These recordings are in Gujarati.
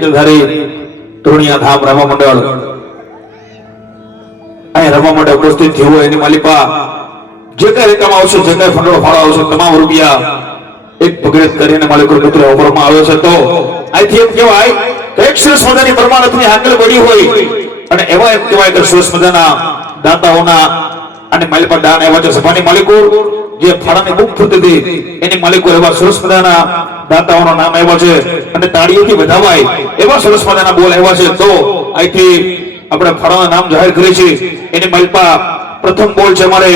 ટાઇટલધારી ધોણિયા ધામ રમા મંડળ અહીં રમવા માટે ઉપસ્થિત થયું હોય એની માલિકા જે કઈ રકમ આવશે, જે કઈ ફંડો ફાળો આવશે, તમામ રૂપિયા એક ભગીરથ કરીને માલિકો મિત્ર ઓફરમાં આવે છે. તો અહીંથી એમ કહેવાય કે એક સરસ મજાની પરમાનથની આંગળ બળી હોય અને એવા એમ કહેવાય કે સરસ મજાના દાતાઓના અને માલિકા દાન એવા છે સભાની માલિકો જે ફાળાની બુક થતી હતી એની માલિકો એવા સરસ મજાના દાતાઓના નામ એવા છે અને તાળીઓથી વધાવાય એવા સરસ મજાના બોલ એવા છે. તો અહીંથી આપણે ફાળાના નામ જાહેર કરીએ છીએ. એની માલિકા પ્રથમ બોલ છે અમારે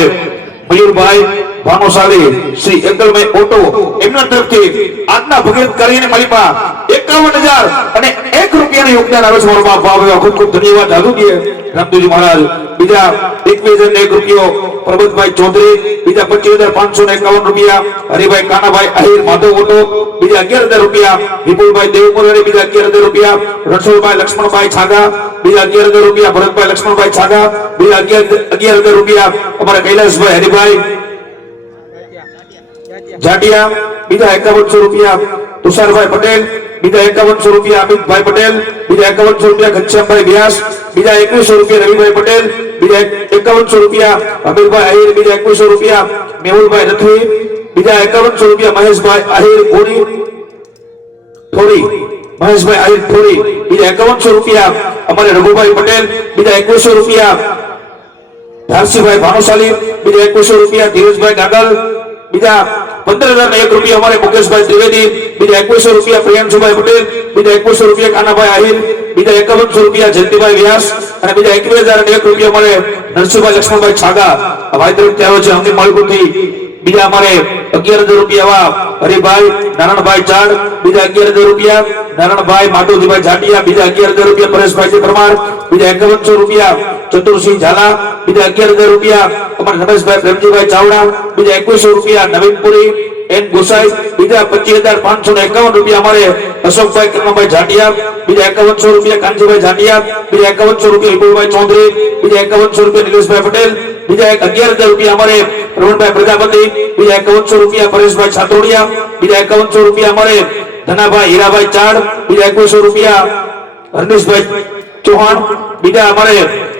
મયુરભાઈ ભાનુશાલી શ્રી એકલભાઈ ઓટો એમના તરફથી આજના ભગીરથ કરીને માલિકા 51,000 અને 1 રૂપિયાનું યોગદાન આવે છે. મારો બાપ ભાવ ખૂબ ખૂબ ધન્યવાદ જાદુજી રામદેવજી મહારાજ. બીજા 21,001 રૂપિયો પ્રબોધભાઈ ચૌધરી, બીજા 25,551 રૂપિયા હરિભાઈ કાનાભાઈ આહિર માધવ ઓટો, બીજા 11,000 રૂપિયા વિપુલભાઈ દેવપુરાણી, બીજા 11,000 રૂપિયા રણછોડભાઈ લક્ષ્મણભાઈ છાગા, બીજા 11,000 રૂપિયા ભરતભાઈ લક્ષ્મણભાઈ છાગા, બીજા 11,000 રૂપિયા અમારા કૈલાસભાઈ હરિભાઈ જાટિયા, બીજા 5100 રૂપિયા તુષારભાઈ પટેલ, બીજા 5100 રૂપિયા અમિતભાઈ પટેલ, બીજા 5100 રૂપિયા ઘનશ્યામભાઈ વ્યાસ, બીજા 2100 રૂપિયા રવિભાઈ પટેલ, બીજા 5100 રૂપિયા અમીરભાઈ આહિર, બીજા 2100 રૂપિયા મેહુલભાઈ રથવી, બીજા 5100 રૂપિયા મહેશભાઈ આહિર થોરી મહેશભાઈ આહિર થોરી, બીજા 5100 રૂપિયા અમારે રઘુભાઈ પટેલ, બીજા 2100 રૂપિયા ધારસીભાઈ ભાનુશાલી, બીજા 2100 રૂપિયા ધીરજભાઈ ગાગલ, બીજા 15,001 રૂપિયા અમારે મુકેશભાઈ ત્રિવેદી, બીજા 2100 રૂપિયા પ્રિયાંશુભાઈ પટેલ, બીજા 2100 રૂપિયા કાનાભાઈ આહિર, બીજા 5100 રૂપિયા જયંતિભાઈ વ્યાસ અને બીજા 21,001 રૂપિયા અમારે નરસિંહભાઈ લક્ષ્મણભાઈ છાગા ભાઈ તરફથી આવે છે અમની માલિકોથી. બીજા અમારે 11,000 રૂપિયા હરિભાઈ નારાયણભાઈ ચાડ, બીજા 11,000 રૂપિયા નારાયણભાઈ માધવજીભાઈ જાટિયા, બીજા 11,000 રૂપિયા પરેશભાઈ પરમાર, બીજા 5100 રૂપિયા ચતુરસિંહ ઝાલા, બીજા 11,000 રૂપિયા અમારે રમેશભાઈ પ્રેમજીભાઈ ચાવડા, બીજા 2100 રૂપિયા નવીનપુરી એન ગોસાઈ, બીજા 25,551 રૂપિયા અમારે અશોકભાઈ કન્નાભાઈ જાટિયા, બીજા 5100 રૂપિયા કાંજીભાઈ જાટિયા, બીજા 5100 રૂપિયા વિપુલભાઈ ચૌધરી, બીજા 5100 રૂપિયા નિલેશભાઈ પટેલ, બીજા 11,000 રૂપિયા અમારે પ્રવીણભાઈ પ્રજાપતિ, બીજા 5100 રૂપિયા પરેશભાઈ છાતોડિયા, બીજા 5100 રૂપિયા અમારે ધનાભાઈ હીરાભાઈ ચાડ, બીજા 2100 રૂપિયા હરનીશભાઈ ચૌહાણ, બીજા અમારે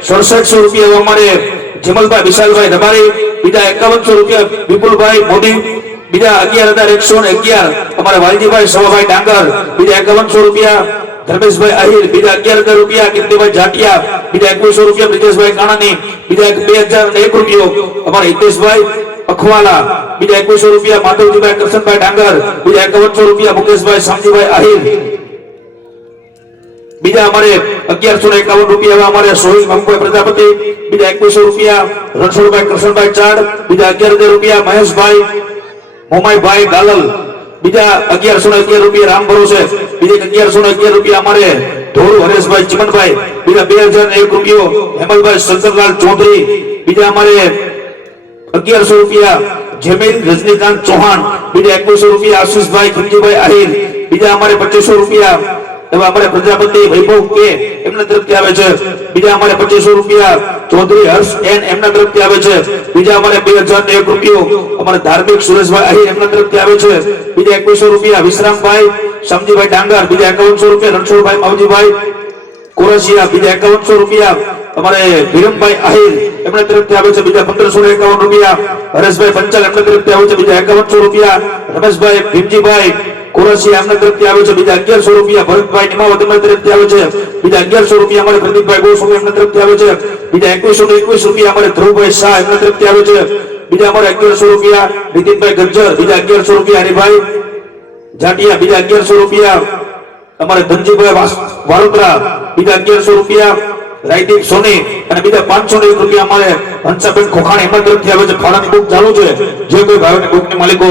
6700 રૂપિયા અમારે જમલભાઈ વિશાલભાઈ રબારી, બીજા 5100 રૂપિયા વિપુલભાઈ મોદી, બીજા 11,111 અમારે વાલજીભાઈ સવાભાઈ ડાંગર, બીજા 5100 રૂપિયા ધર્મેશભાઈ આહિર, બીજા 11,000 રૂપિયા કીર્તિભાઈ જાટિયા, બીજા 2100 રૂપિયા બ્રિજેશભાઈ કાણાની, બીજા 2,001 રૂપિયો અમારે હિતેશભાઈ અખવાલા, બીજા 2100 રૂપિયા માધવજીભાઈ કરશનભાઈ ડાંગર, બીજા 5100 રૂપિયા મુકેશભાઈ શામજીભાઈ આહિર, બીજા અમારે 1151 રૂપિયા અમારે સોહિલ મંગભાઈ પ્રજાપતિ, બીજા 2100 રૂપિયા રણછોડભાઈ કૃષ્ણભાઈ ચાડ, બીજા 11,000 રૂપિયા મહેશભાઈ મોમાઈભાઈ ગાલલ, બીજા 1111 રૂપિયા રામ ભરોસે, બીજા 1111 રૂપિયા અમારે ધોળુ હરેશભાઈ ચિમનભાઈ, બીજા 2,001 રૂપિયો હેમલભાઈ શંકરલાલ ચૌધરી, બીજા અમારે 1100 રૂપિયા જમીન રજનીકાંત ચૌહાણ, બીજા 2100 રૂપિયા આશીષભાઈ ખીમજીભાઈ આહિર, બીજા અમારે 2500 રૂપિયા એવા અમારે પ્રજાપતિ વૈભવ કે એમના તરફથી આવે છે, બીજા અમારે 2500 રૂપિયા ચૌધરી હર્ષ એન એમના તરફથી આવે છે, બીજા અમારે 2,001 રૂપિયો અમારે ધાર્મિક સુરેશભાઈ આહિર એમના તરફથી આવે છે, બીજા 2100 રૂપિયા વિશ્રામભાઈ સમજીભાઈ ડાંગર, બીજા 5100 રૂપિયા રણછોડભાઈ માવજીભાઈ કોરસિયા, બીજા 5100 રૂપિયા અમારે વિરમભાઈ આહિર એમના તરફથી આવે છે, બીજા 1551 રૂપિયા હરેશભાઈ પંચાલ એમના તરફથી આવે છે, બીજા 5100 રૂપિયા રમેશભાઈ ભીમજીભાઈ કોરસિયા એમના તરફથી આવે છે, બીજા 1100 રૂપિયા ભરતભાઈ નિમાવત એમના તરફથી આવે છે, બીજા 1100 રૂપિયા અમારે પ્રદીપભાઈ ગોસ્વામી એમના તરફથી આવે છે, બીજા 2121 રૂપિયા અમારે ધ્રુવભાઈ શાહ એમના તરફથી આવે છે, બીજા અમારે 1100 રૂપિયા નીતિનભાઈ ગજ્જર, બીજા 1100 રૂપિયા હરિભાઈ જાટિયા, બીજા 1100 રૂપિયા અમારે ધનજીભાઈ વારોત્રા, બીજા 1100 રૂપિયા રાયદીપ સોની અને બીજા 501 રૂપિયા અમારે હંસાબેન ખોખાણી એમના તરફથી આવે છે. ફાળાની બુક ચાલુ છે, જે કોઈ ભાઈઓની બુકની માલિકો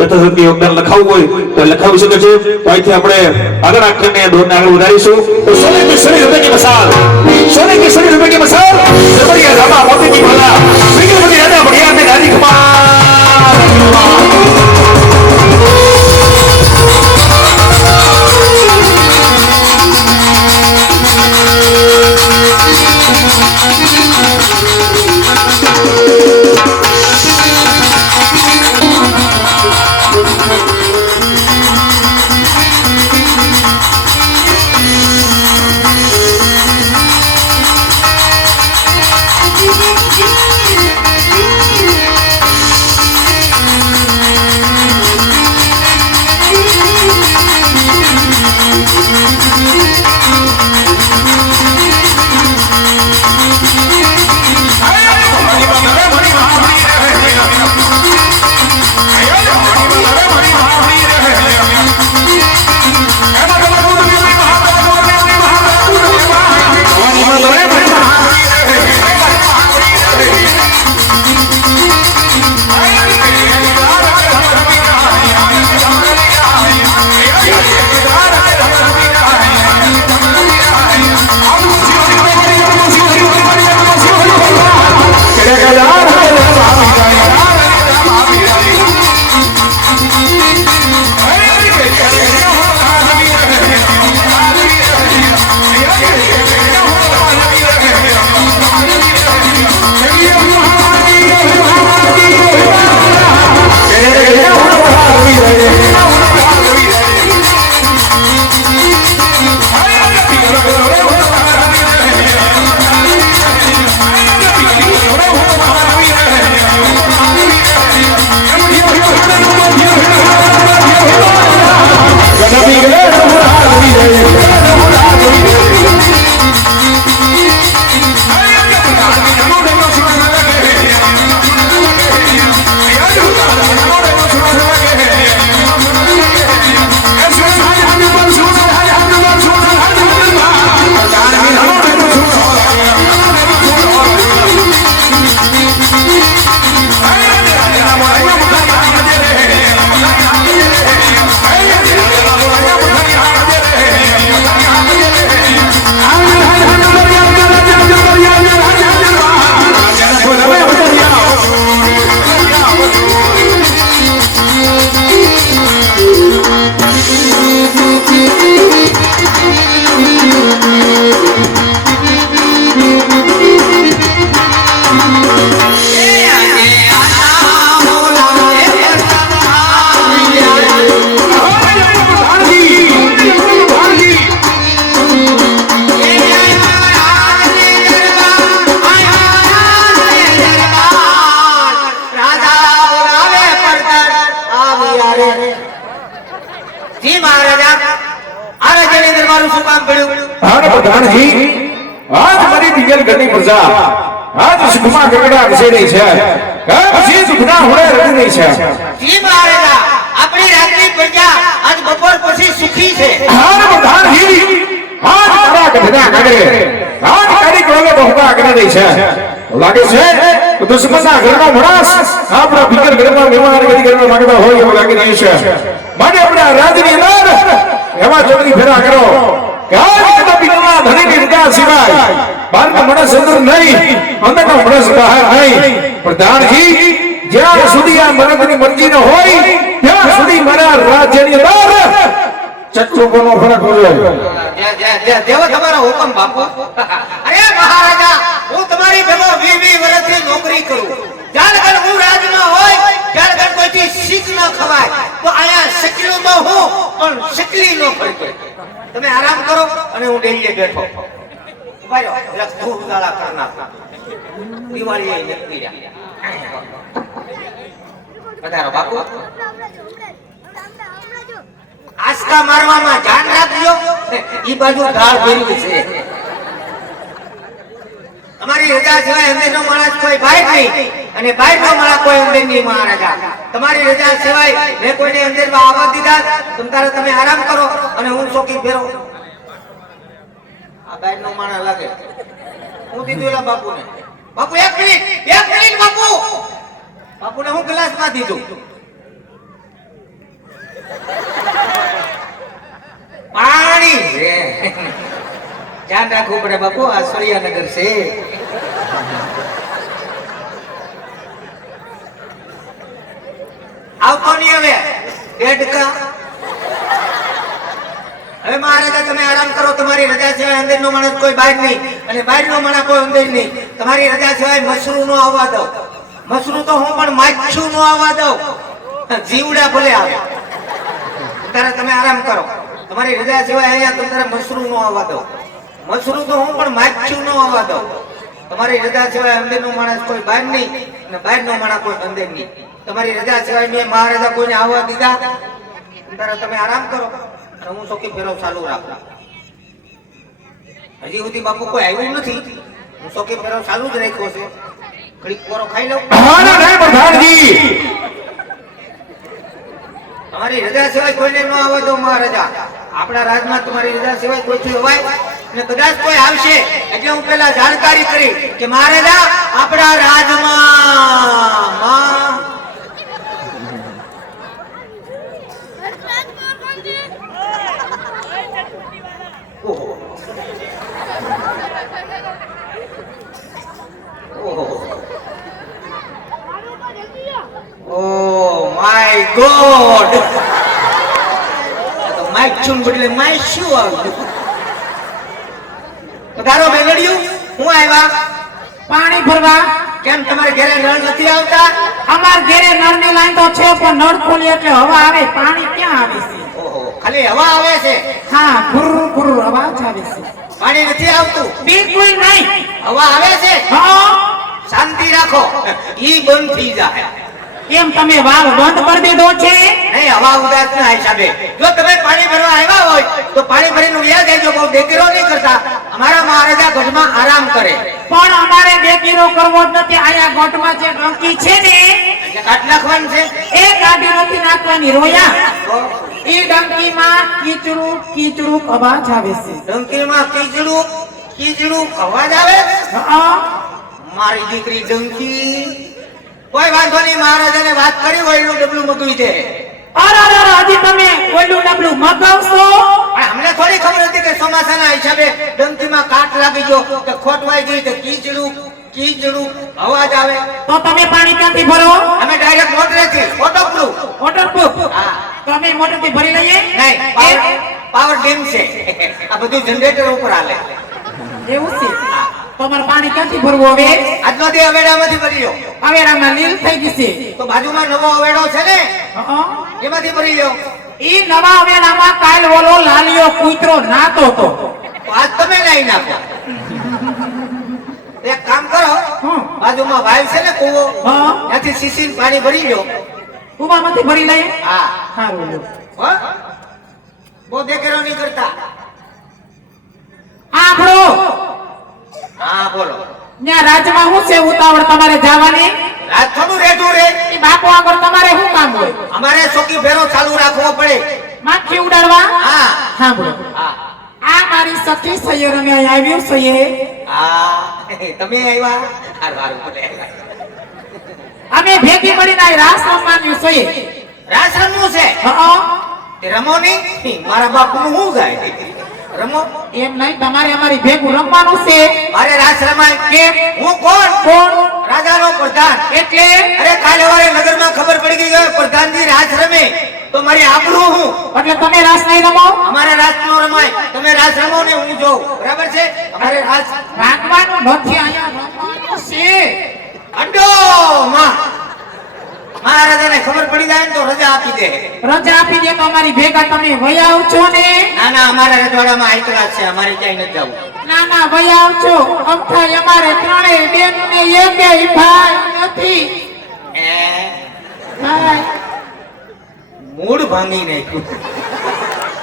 યથાશક્તિ યોગદાન લખાવવું હોય તો લખાવી શકે છે. તો અહીંથી આપણે આગળ આખીને દોરને આગળ વધારીશું. તો સોને કી સરી રૂપિયા की मिसाल, सोने की सरी रुपए की मिसाल, जबरिया रामा मोती की भला, बिगड़ बड़ी राजा बढ़िया में रानी कुमार તમારું શું કામ પડ્યું? હા પ્રધાનજી, આજ મારી દિગલગઢની પ્રજા આજ સુખમાં ગગડા વિશે રહી છે, પછી સુખના હોળે રડી રહી છે. જી મહારાજા, આપણી રાજની પ્રજા આજ બપોર પછી સુખી છે. હા પ્રધાનજી, આજ તારા ગઢના ગગડે આજ તારી કોલે બહુકા કરી રહી છે. લાગે છે કે દુશ્મનના ઘરનો માણસ આપણા દિગલગઢમાં મહેમાન ગતિ કરવા માંગતા હોય એવું લાગી રહ્યું છે. માટે આપણે આ રાજની અંદર એવા ચોકડી ફેરા કરો કે આજ કદા પીના ધણીની રજા સિવાય બહારનો માણસ અંદર નહીં, અંદરનો માણસ બહાર નહીં. પ્રધાનજી, જ્યાં સુધી આ મરદની મરજી ન હોય ત્યાં સુધી મારા રાજ્યની અંદર ચક્રોનો ફરક હોય. જેવો તમારો હુકમ બાપુ. અરે મહારાજા, હું તમારી ભેગો 20 વર્ષથી નોકરી કરું. જ્યારે ઘર હું રાજમાં હોય ત્યારે ઘર કોઈથી શીખ ન ખવાય તો આયા શકલીમાં હું પણ શકલી ન પડે. તમે આરામ કરો અને હું ડેલીએ બેઠો. ઉભા રહો, જરા ધૂપ ઉજાળા કર નાખો. દિવાળી એ નક્કી રહ્યા. પધારો બાપુ. આસ્કા મારવામાં ધ્યાન રાખજો. ઈ બાજુ ઢાળ ભેરવી છે. તમારી રજા સિવાય અંદરનો માણસ કોઈ બહાર નહીં અને બહારનો માણસ કોઈ અંદર નહીં મહારાજા. તમારી રજા સિવાય મેં કોઈને અંદરમાં આવવા દીધા. તમતારે તમે આરામ કરો અને હું ચોકી ફેરો. આ બહારનો માણસ લાગે. હું દીધું એલા બાપુને. બાપુ એક મિનિટ બાપુ. બાપુને હું ગ્લાસમાં દીધું. પાણી છે. ધ્યાન રાખવું પડે બાપુ, આ સળિયાનગર છે. આવતો નહીં હવે ડેડકા. હવે મહારાજા તમે આરામ કરો. તમારી રજા સિવાય અંદરનો માણસ કોઈ બહાર નહીં અને બહારનો માણસ કોઈ અંદર નહીં. તમારી રજા સિવાય મશરૂ નો આવવા દો. મશરૂ તો હું પણ માછું નો આવવા દઉં. જીવડા ભલે આવે. ત્યારે તમે આરામ કરો. તમારી રજા સિવાય અહીંયા તમારે મશરૂ નો આવવા દો. મશરૂ તો હું પણ માછું નો આવવા દઉં. તમારી રજા સિવાય અંદરનો માણસ કોઈ બહાર નહીં અને બહારનો માણસ કોઈ અંદર નહીં. તમારી રજા સિવાય મેં મહારાજા કોઈને આવવા દીધા. ત્યારે તમે આરામ કરો અને હું ચોકી ફેરો ચાલુ રાખું. હજી સુધી બાપુ કોઈ આવ્યું નથી. હું ચોકી ફેરો ચાલુ જ રાખ્યો છે. ઘડીક કોરો ખાઈ લઉં. પ્રધાનજી, તમારી રજા સિવાય કોઈને ન આવવા દો મહારાજા. આપણા રાજમાં તમારી રજા સિવાય કોઈથી અવાય અને કદાચ કોઈ આવશે એટલે હું પેલા જાણકારી કરી કે મહારાજા આપણા રાજમાં Oh my God! તો માઇક છું બદલે માઇક શું આવ્યું? પધારો બેલડિયું, હું આવ્યા પાણી ભરવા. કેમ તમારે ઘરે નળ નથી આવતા? અમાર ઘરે નળની લાઈન તો છે પણ નળ ખોલી એટલે હવા આવે. પાણી ક્યાં આવે છે? ઓહો, ખાલી હવા આવે છે. હા, ગુરુ ગુરુ અવાજ આવે છે. પાણી નથી આવતું. બિલકુલ નહીં. હવા આવે છે. હા, શાંતિ રાખો, ઈ બંધ થઈ જાય. એમ તમે વાવ બંધ કરી દીધો છે? નહીં, હવા ઉદાસ ના હિસાબે. જો તમે પાણી ભરવા આવ્યા હોય તો પાણી ભરીને વ્યા દેજો. બહુ દેખીરો નહીં કરતા. અમારા મહારાજા ગઢમાં આરામ કરે. પણ અમારે દેખીરો કરવો જ નથી. આયા ગોઠમાં જે ડંકી છે ને કાટ નાખવાનું છે. એ કાઢી નથી નાખવાની. રોયા એ ડંકીમાં કીચડું કીચડું અવાજ આવે છે. ડંકીમાં કીચડું અવાજ આવે. હા, મારી દીકરી ડંકી. કોઈ વાંધો નહીં, મહારાજાને વાત કરી હોય એટલું ડબલું મગવી દે. અરે હજી તમે ઓલું ડબલું મગાવશો? પણ અમને થોડી ખબર હતી કે ચોમાસાના હિસાબે ડંકીમાં કાટ લાગી ગયો કે ખોટવાઈ ગઈ કે કીચડું અવાજ આવે. તો તમે પાણી ક્યાંથી ભરો? અમે ડાયરેક્ટ મોટરેથી વોટરપ્રૂફ. વોટરપ્રૂફ? હા. તો અમે મોટરથી ભરી લઈએ? નહીં, પાવર ડેમ છે. આ બધું જનરેટર ઉપર હાલે. એવું છે? તો અમારે પાણી ક્યાંથી ભરવું હવે? આજનો દી અવેડામાંથી ભરી લો. અવેડામાં લીલ થઈ ગઈ છે. તો બાજુમાં નવો અવેડો છે ને, હં. એમાંથી ભરી લો. ઈ નવા અવેડામાં કાલ ઓલો લાલિયો કૂતરો નાતો તો. તો આજ તમે લઈ નાખો. એક કામ કરો, હં. બાજુમાં વાયલ છે ને કૂવો, હા. ત્યાંથી સીસીને પાણી ભરી લો. કુવામાંથી ભરી લઈએ? હા. સારું લો. હો? બહુ દેખેરો નહીં કરતા. આભળો હા બોલો. ત્યાં રાજમાં શું છે ઉતાવળ તમારે જવાની? રાત થોડું રેઠું રે. એ બાપુ આગળ તમારે શું કામ હોય? અમારે ચોકી ફેરો ચાલુ રાખવો પડે. માખી ઉડાડવા? હા સાંભળો, હા આ મારી સખી સૈયર અમે અહીં આવ્યું છીએ. હા તમે આવ્યા. હારું હારું બોલે. અમે ભેગી મળીને અહીં રાસ રમવાનું છીએ. રાસ રમવું છે. હં? તે રમો નહીં. મારા બાપનું શું ગાય રમો. એમ નહીં, તમારે અમારી ભેગું રમવાનું છે. મારે રાસ રમાય. કેમ? હું કોણ? કોણ? રાજાનો પ્રધાન. એટલે અરે કાલે વારે નગરમાં ખબર પડી ગઈ કે પ્રધાનજી રાસ રમે તો મારી આબરૂ હું. એટલે તમે રાસ નહીં રમો? અમારે રાસ નો રમાય. તમે રાસ રમો ને હું જોઉં. બરાબર છે? અમારે રાસ ભાગવાનું નથી, અહીંયા રમવાનું છે. અડ્ડો માં મહારાજાને ખબર પડી જાય ને તો રજા આપી દે. રજા આપી દે તો અમારી ભેગા તમે વયા આવજો ને. ના ના અમારા રજવાડામાં હાઈ ક્લાસ છે. અમારે ક્યાંય નથી જવું. ના ના વયા આવજો. અમથાય અમારે ત્રણેય બેન ને એકેય ભાઈ નથી. એ ભાઈ મૂડ ભાંગી નાખ્યું.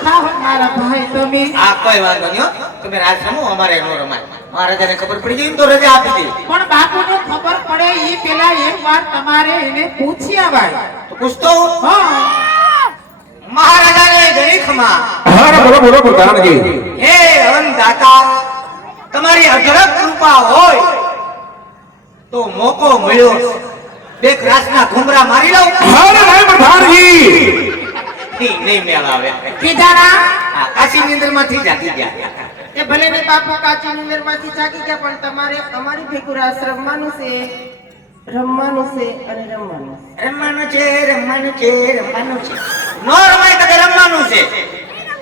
લાવો મારા ભાઈ તમે. આ કોઈ વાંધો નહીં હો. તમે રાસ રમો. અમારે નો રમાય. મહારાજાને ખબર પડી ગઈ ને તો રજા આપી દે. પણ બાપુને ખબર પડે એ પેલા એક વાર તમારે એને પૂછી આવાય. તો પૂછતો હું. હા, મહારાજાને ઘણી ખમા. હા બોલો બોલો પ્રધાનજી. હે અન્નદાતા, તમારી અઢળક કૃપા હોય તો મોકો મળ્યો બે રાસના ઘુમરા મારી લઉં. હા નહીં પ્રધાનજી. નહીં મેળ આવે. કીધાના આ કાશી નિંદરમાંથી જાગી ગયા. એ ભલે ને બાપુ કાચી ઉંમરમાંથી જાગી ગયા પણ તમારે અમારી ભેગું રાસ રમવાનું છે અને રમવાનું છે. રમવાનું છે રમવાનું છે રમવાનું છે. નો રમાય તો કે રમવાનું છે.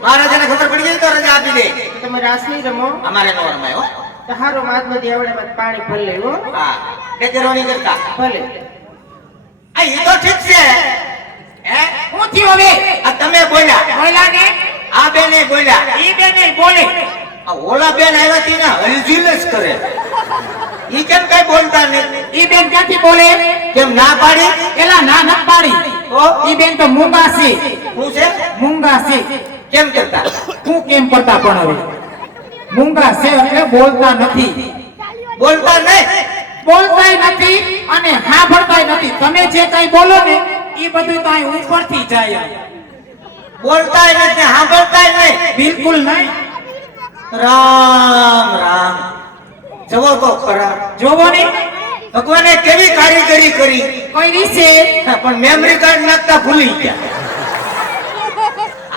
મહારાજાને ખબર પડી ગઈ તો રજા આપી દે. તો તમે રાસ નહીં રમો અમારે નો રમાય હો. તો હારો માત બધી આવડે બાદ પાણી ભરી લેવો. હા કેજરો નહીં કરતા. ભલે આ ઈ તો ઠીક છે. હે હું થયું હવે? આ તમે બોલ્યા. બોલા ને આ બેને બોલ્યા. ઈ બેને બોલે. આ ઓલા બેન આવ્યા તી ને હલઝીલ જ કરે. ઈ કેમ કઈ બોલતા નહીં? ઈ બેન ક્યાંથી બોલે? કેમ ના પાડી? એલા ના ન પાડી. ઓ ઈ બેન તો મૂંગા છે. શું છે? મૂંગા છે. કેમ કરતા? હું કેમ કરતા પણ હવે મૂંગા છે એટલે બોલતા નથી. બોલતા નહીં. બોલતાય નથી અને સાંભળતાય નથી. તમે જે કઈ બોલો ને એ બધું તો અહીં ઉપરથી જાય. બોલતાય નથી, સાંભળતાય નહીં. બિલકુલ નહીં. રામ રામ. જવો તો ખરા. જોવો ને ભગવાને કેવી કારીગરી કરી. કોઈ વિશે પણ મેમરી કાર્ડ નાખતા ભૂલી ગયા.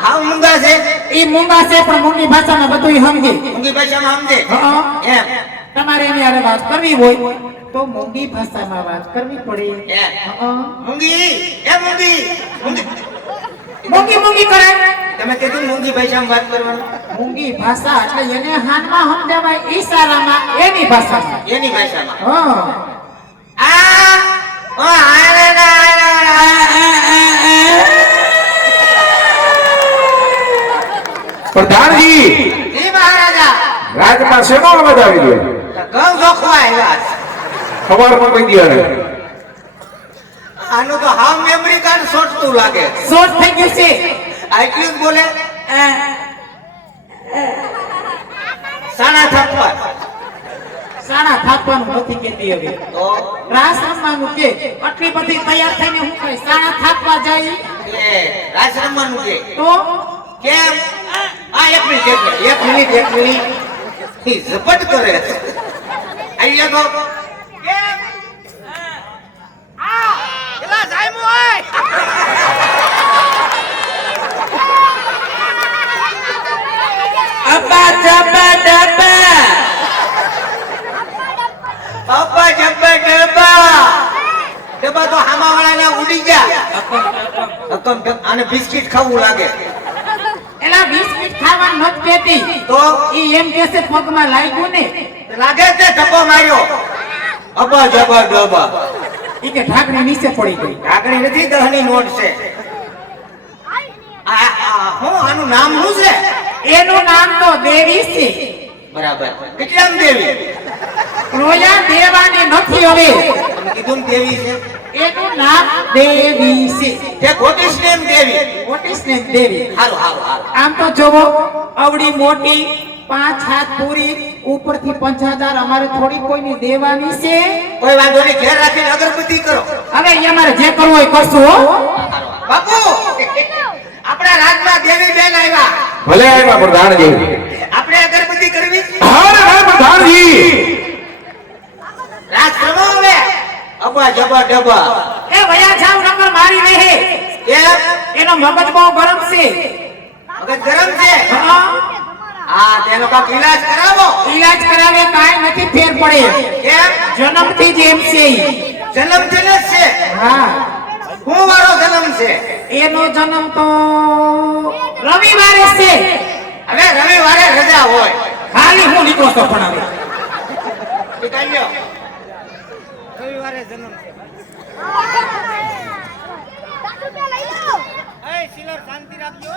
હાવ મૂંગા છે. ઈ મૂંગા છે પણ મૂંગી ભાષામાં બધું સમજે. મૂંગી ભાષામાં સમજે. હા. એમ તમારે એની હારે વાત કરવી હોય તો મૂંગી ભાષામાં વાત કરવી પડે. એમ. હા. મૂંગી એ મૂંગી મૂંગી. મૂંગી મૂંગી કરાય. તમે કીધું મૂંગી ભાષામાં વાત કરવાનું. મૂંગી ભાષા એટલે એને હાનમાં સમજાવાય ઈશારામાં એની ભાષામાં. એની ભાષામાં. હા. આ ઓ આરે ના પ્રધાનજી જી મહારાજા. રાજમાં શેનો અવાજ આવી ગયો? ઘઉં જોખવા આવ્યા છે. ખબરમાં કોઈ દિયાળે. આનું તો હાવ મેમરી કાર્ડ સોટતું લાગે. શોર્ટ થઈ ગયું છે. આટલું જ બોલે. સાના થપ્પા. સાડા થાપવાનું નથી કેતી હવે. તો રાસ રમવાનું કે આટલી બધી તૈયાર થઈને હું કઈ સાડા થાપવા જાય એ રાસ રમવાનું કે તો કેમ? આ એક મિનિટ. ઈ ઝપટ કરે છે. આઈ લે તો કેમ? આ એલા જાયમુ હોય. અબ્બા જબ્બા ડબ્બા અબ્બા જબ્બા ડબ્બા. ડબ્બા તો હામાવાળાના ઉડી ગયા. આને બિસ્કિટ ખાવું લાગે. એલા બિસ્કિટ ખાવાનું નથી કેતી. તો ઈ એમ કે છે પગમાં લાગ્યું ને લાગે છે ધક્કો માર્યો. અબ્બા જબ્બા ડબ્બા. ઈ કે ઢાંકણી નીચે પડી ગઈ. ઢાંકણી નથી, દહની નોટ છે. હું આનું નામ શું છે? એનું નામ તો દેવી છે. બરાબર. કેટલામ દેવી? રોયા દેવાની નથી હવે. તમે કીધું ને દેવી છે. એનું નામ દેવી છે. તે ખોટી નેમ દેવી. વોટ ઇઝ નેમ દેવી. હારું. આમ તો જોવો અવડી મોટી 5 હાથ પૂરી ઉપરથી 5000 અમારે થોડી કોઈની દેવાની છે. કોઈ વાંધો નહીં, ઘેર રાખીને અગરબત્તી કરો. હવે એ અમારે જે કરવું હોય કરશું હો. બાપુ આપણા રાજમાં દેવી બેન આવ્યા, ભલે આવ્યા પ્રધાનજી. આપણે અગરબત્તી કરવી. હા રે હા પ્રધાનજી. રાજ રમો હવે. અબા જબા ડબા. એ વયા જાવ નંબર મારી રહે. કેમ? એનો મગજ બહુ ગરમ છે. મગજ ગરમ છે. હા, હા, તેનો કાંઈક ઈલાજ કરાવો. ઈલાજ કરાવે કાંઈ નથી ફેર પડે. કેમ? જન્મથી જ એમ છે ઈ. જન્મ થયેલો જ છે. હા, હું વાળો જન્મ છે. એનો જન્મ તો રવિવારે છે. હવે રવિવારે રજા હોય. ખાલી હું નીકળો તો પણ હવે. નીકાળી લ્યો. રવિવારે જન્મ છે. એ સિલર શાંતિ રાખજો.